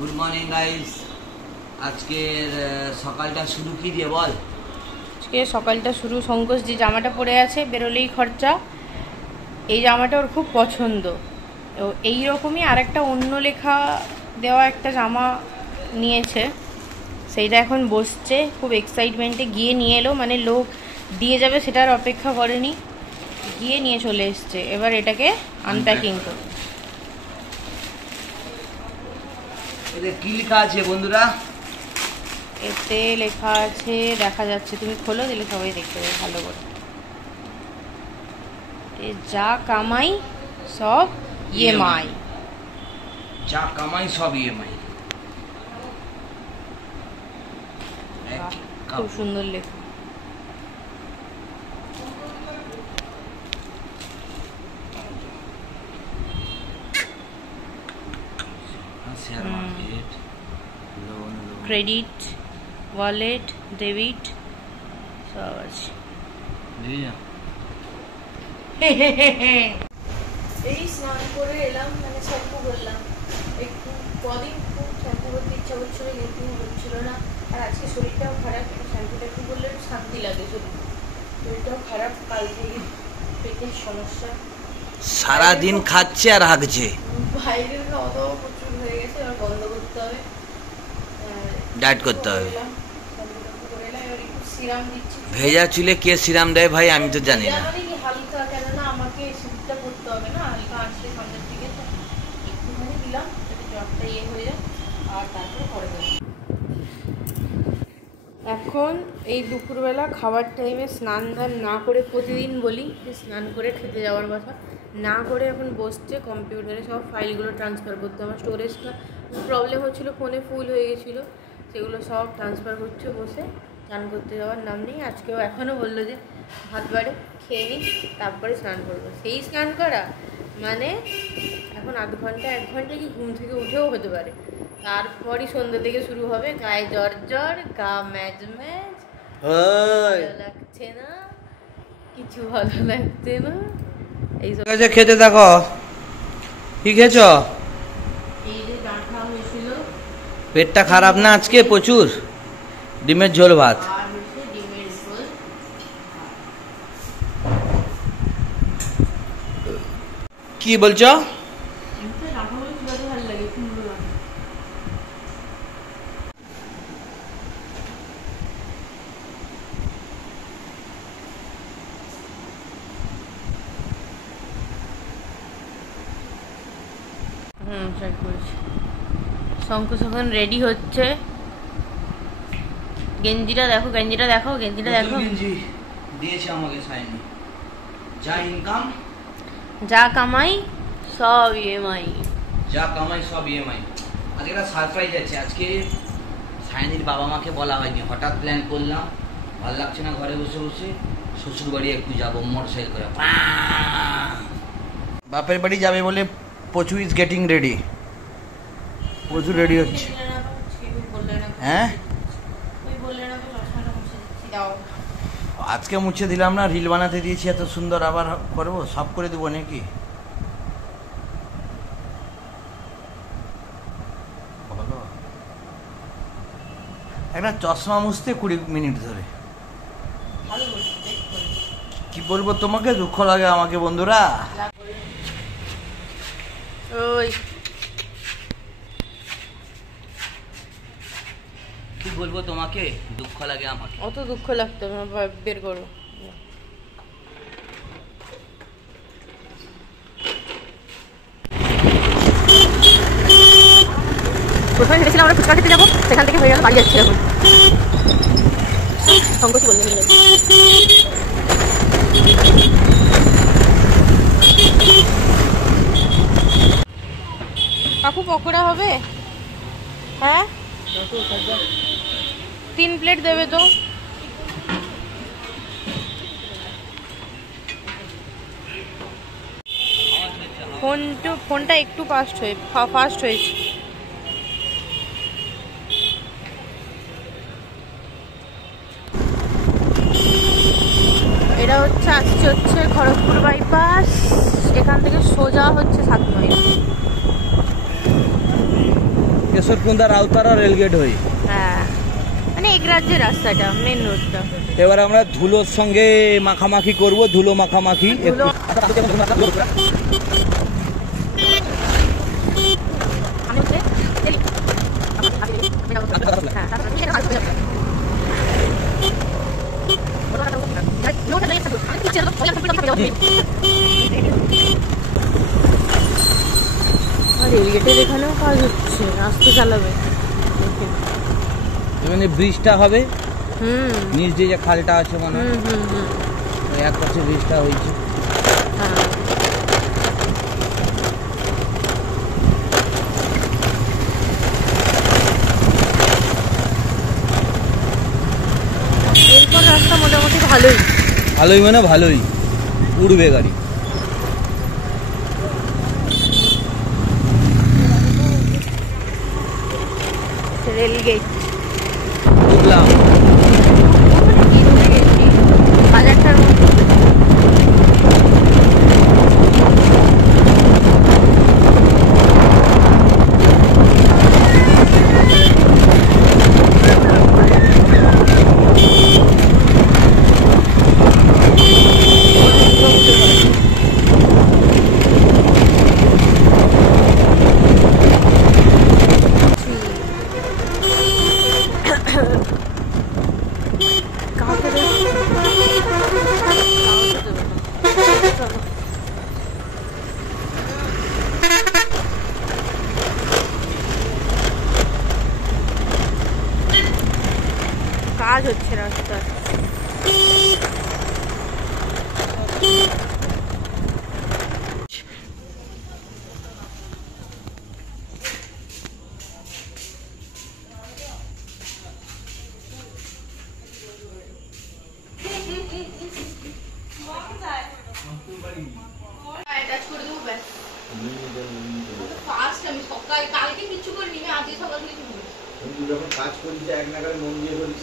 Good morning guys. আজকের সকালটা শুরু কি দিয়ে বল? আজকে সকালটা শুরু সংকোচ যে জামাটা পরে আছে বেরোলেই খরচা, এই জামাটা ওর খুব পছন্দ। তো এইরকমই আরেকটা অন্য লেখা দেওয়া একটা জামা নিয়েছে, সেইটা এখন বসছে খুব এক্সাইটমেন্টে। গিয়ে নিয়ে এলো, মানে লোক দিয়ে যাবে সেটার অপেক্ষা করেনি, গিয়ে নিয়ে চলে এসছে। এবার এটাকে আনপ্যাকিং করো। এতে কি লেখা আছে বন্ধুরা? এতে লেখা আছে, দেখা যাচ্ছে, তুমি খোলো দিলে সবাই দেখতে পাবে ভালো করে। যা কামাই সব ইএমআই। যা কামাই সব ইএমআই। খুব সুন্দর লেখা। Share market, loan, credit, wallet, debit সব আছে। এই স্নান করে এলাম, মানে শ্যাম্পু করলাম একটু, কদিন খুব শ্যাম্পু করতে ইচ্ছা করছিল কিন্তু হচ্ছিল না। আর আজকে শরীরটাও খারাপ, শ্যাম্পুটা একটু করলে শান্তি লাগে, শরীরটাও খারাপ, কাল থেকে পেটের সমস্যা, সারাদিন খাচ্ছে আর হাগছে। বাইরের খাওয়া দাওয়া প্রচুর হয়ে গেছে, এবার বন্ধ করতে হবে, ডায়েট করতে হবে। সিরাম দিচ্ছি। ভেজা চুলে কে সিরাম দেয় ভাই? আমি তো জানি না। হালকা, কেননা আমাকে শীতটা করতে হবে না, হালকা আসলে সামনের দিকে একটুখানি দিলাম যাতে জ্বরটা হয়ে যায়, আর তারপরে পরে দেবো। এখন এই দুপুরবেলা খাবার টাইমে স্নান ধান না করে, প্রতিদিন বলি যে স্নান করে খেতে যাওয়ার কথা, না করে এখন বসছে কম্পিউটারে সব ফাইলগুলো ট্রান্সফার করতে। আমার স্টোরেজটা প্রবলেম হচ্ছিলো, ফোনে ফুল হয়ে গেছিলো, সেগুলো সব ট্রান্সফার করছে বসে। স্নান করতে যাওয়ার নাম নেই। আজকেও এখনও বললো যে ভাত বাড়ে খেয়ে নিই তারপরে স্নান করবো। সেই স্নান করা মানে এখন আধ ঘন্টা 1 ঘন্টা কি ঘুম থেকে উঠেও হতে পারে, তারপরই সন্ধ্যা থেকে শুরু হবে গায়ে জ্বর জ্বর, গা ম্যাজ ম্যাজ, ভালো লাগছে না, কিছু ভালো লাগছে না, এইসব খেতে দেখো কি খেয়েছ? এই যে ডাঁট খাওয়া হয়েছিল, পেটটা খারাপ না আজকে প্রচুর? ডিমের ঝোল ভাত। আর হচ্ছে ডিমের ঝোল। কি বলছো? ভালো লাগে, সুন্দর লাগে। ট্রাই করেছি। শঙ্কুশ এখন রেডি হচ্ছে। গেঞ্জিটা দেখো, গেঞ্জিটা দেখো, গেঞ্জিটা দেখো। গেঞ্জি দিয়েছে আমাকে সাইনি। যা ইনকাম, যা কামাই সব ইএমআই। যা কামাই সব ইএমআই। আজকে একটা সারপ্রাইজ আছে। আজকে সাইনির বাবা মাকে বলা হয়নি, হঠাৎ প্ল্যান করলাম। ভালো লাগছে না ঘরে বসে বসে, শ্বশুর বাড়ি একটু যাবো মোটরসাইকেল করে। বাপের বাড়ি যাবে বলে পচু ইজ গেটিং রেডি। প্রচুর রেডি হচ্ছে। হ্যাঁ, আজকে মুছে দিলাম না, রিল বানাতে দিয়েছি এত সুন্দর, আবার করবো? সব করে দেবো নাকি? একটা চশমা মুছতে 20 মিনিট ধরে। কি বলবো তোমাকে, দুঃখ লাগে আমাকে বন্ধুরা। ওই কি বলবো তোমাকে, দুঃখ লাগে আমাকে। অত দুঃখ লাগতো না, বের করো। প্রথমে ভেবেছিলাম আমরা ফুচকা খেতে যাবো, সেখান থেকে হয়ে গেল বাড়ি যাচ্ছি এখন। সংকোচ বললে কাকু পকোড়া হবে? হ্যাঁ 3 প্লেট দেবে তো। ফোনটা একটু ফাস্ট হয়েছে। এটা হচ্ছে খড়গপুর বাইপাস, এখান থেকে সোজা হচ্ছে 7 মাইল। কেশরকুন্দা রাউতারা রেলগেট হয়ে। হ্যাঁ মানে এক রাজ্যের রাস্তাটা, মেন রোডটা। এবার আমরা ধুলোর সঙ্গে মাখামাখি করব, ধুলো মাখামাখি। রেলগেটের এখানেও কাজ হচ্ছে, রাস্তা চালাবে। এখানে ব্রিজটা হবে, নিচ দিয়ে যে খালটা আছে মানে এক পাশে ব্রিজটা হয়েছে। এরপর রাস্তা মোটামুটি ভালোই, ভালোই মানে ভালোই, উড়বে গাড়ি। রেলগেট বুঝলাম। বাজারটার কাজ হচ্ছে রাস্তায়। কালকে কিছু করিনি, আজকে সকাল থেকে যখন কাজ করিস এক নাগারে মন দিয়ে করিস,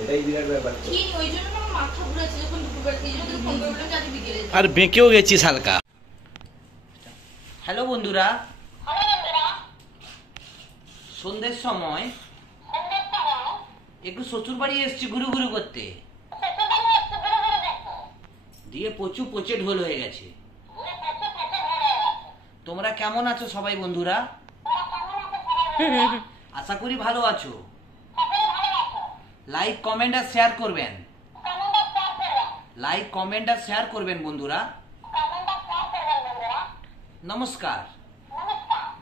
এটাই বিরাট ব্যাপার। ঠিক ওই জন্য আমার মাথা ঘুরেছে যখন দুপুরবেলা, সেই জন্য ফোন করে বললাম যে আজ বিকেলে আর বেঁকেও গেছিস হালকা। হ্যালো বন্ধুরা, সন্ধ্যের সময় একটু শ্বশুর বাড়ি এসছি ঘুরু ঘুরু করতে, দিয়ে প্রচুর পচে ঢোল হয়ে গেছে। তোমরা কেমন আছো সবাই বন্ধুরা? আশা করি ভালো আছো। লাইক কমেন্ট আর শেয়ার করবেন, লাইক কমেন্ট আর শেয়ার করবেন বন্ধুরা। নমস্কার,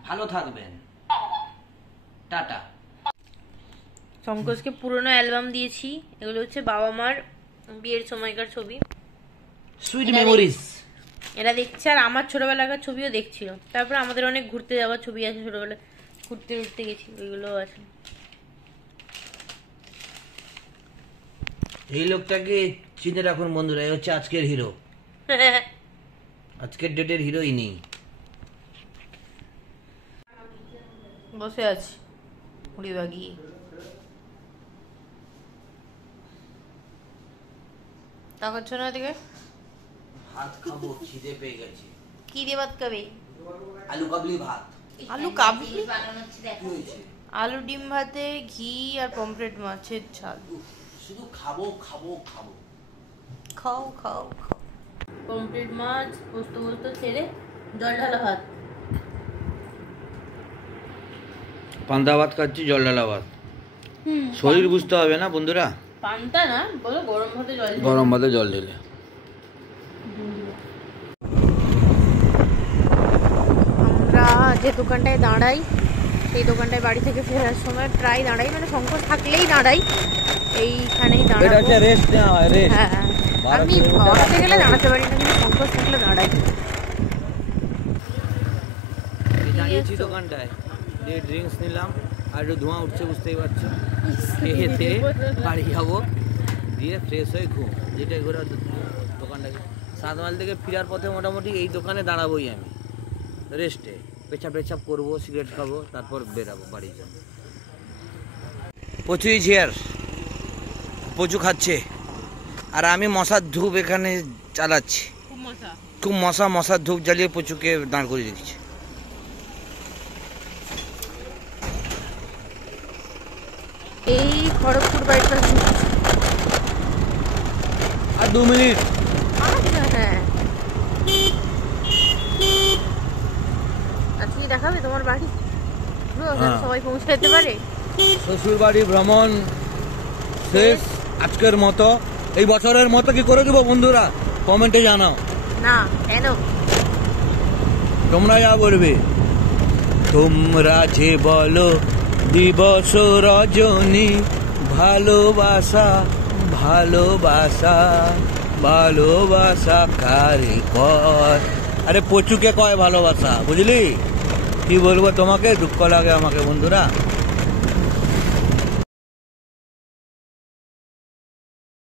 ভালো থাকবেন, টাটা। শঙ্করকে পুরনো অ্যালবাম দিয়েছি, এগুলো হচ্ছে বাবা মার বিয়ের সময়কার ছবি, সুইট মেমোরিজ। এরা দেখছে, আর আমার ছোটবেলাকার ছবিও দেখছিল। তারপরে আমাদের অনেক ঘুরতে যাওয়ার ছবি আছে, ছোটবেলায় ঘুরতে ঘুরতে গেছি, ওইগুলোও আছে। এই লোকটাকে চিনে রাখুন বন্ধুরা, এই হচ্ছে আজকের হিরো, আজকের ডেটের হিরোইনি। বসে আছি মুড়ি বাগিয়ে। তাকাচ্ছ না দিকে? ভাত খাবো, খিদে পেয়ে গেছে। কি দিয়ে ভাত খাবে? আলু কাবলি ভাত। আলু কাবলি আলু ডিম ভাতে ঘি আর পমফ্রেট মাছের ঝাল। শুধু খাবো খাবো খাবো। খাও খাও খাও। পমফ্রেট মাছ পোস্ত পোস্ত ছেড়ে জল ঢালা ভাত। পান্তা ভাত খাচ্ছি, জল ঢালা ভাত। শরীর বুঝতে হবে না বন্ধুরা, পান্তা না বলো, গরম ভাতে জল, গরম ভাতে জল ঢেলে। আমরা যে দোকানটায় দাঁড়াই, সেই দোকানটায় বাড়ি থেকে ফেরার সময় প্রায় দাঁড়াই, মানে শঙ্কর থাকলেই দাঁড়াই, এইখানেই দাঁড়াই। এটা হচ্ছে রেস্ট নেওয়া হয়, রেস্ট। হ্যাঁ, আমি বসতে গেলে দাঁড়াতে পারি না, কিন্তু শঙ্কর থাকলে দাঁড়াই। দাঁড়িয়েছি দোকানটায়, দিয়ে ড্রিঙ্কস নিলাম, আর একটু ধোঁয়া উঠছে বুঝতেই পারছো। খেয়ে বাড়ি যাবো, দিয়ে ফ্রেশ হয়ে ঘুম, যেটা ঘোরা দোকানটাকে। 7 মাইল থেকে ফেরার পথে মোটামুটি এই দোকানে দাঁড়াবোই আমি, রেস্টে। পেছাপ টেছাপ করবো, সিগারেট খাবো, তারপর বেরাবো বাড়ি যাবো। প্রচুরই চেয়ার, প্রচুর খাচ্ছে, আর আমি মশার ধূপ এখানে চালাচ্ছি। খুব মশার ধূপ জ্বালিয়ে প্রচুরকে দাঁড় করিয়ে রেখেছি। খড়গপুর বাইপাস ঢুকছি। আর 2 মিনিট। আচ্ছা হ্যাঁ, আজকে দেখাবে তোমার বাড়ি পুরো, হ্যাঁ। সবাই পৌঁছে যেতে পারে। শ্বশুর বাড়ি ভ্রমণ শেষ আজকের মতো। এই বছরের মতো কি করে দেবো বন্ধুরা? কমেন্টে জানাও। না কেন? তোমরা যা বলবে। তোমরা যে বলো দিবস রজনী, ভালোবাসা ভালোবাসা ভালোবাসা কারে কয়। আরে পচুকে কয় ভালোবাসা, বুঝলি? কি বলবো তোমাকে, দুঃখ লাগে আমাকে বন্ধুরা।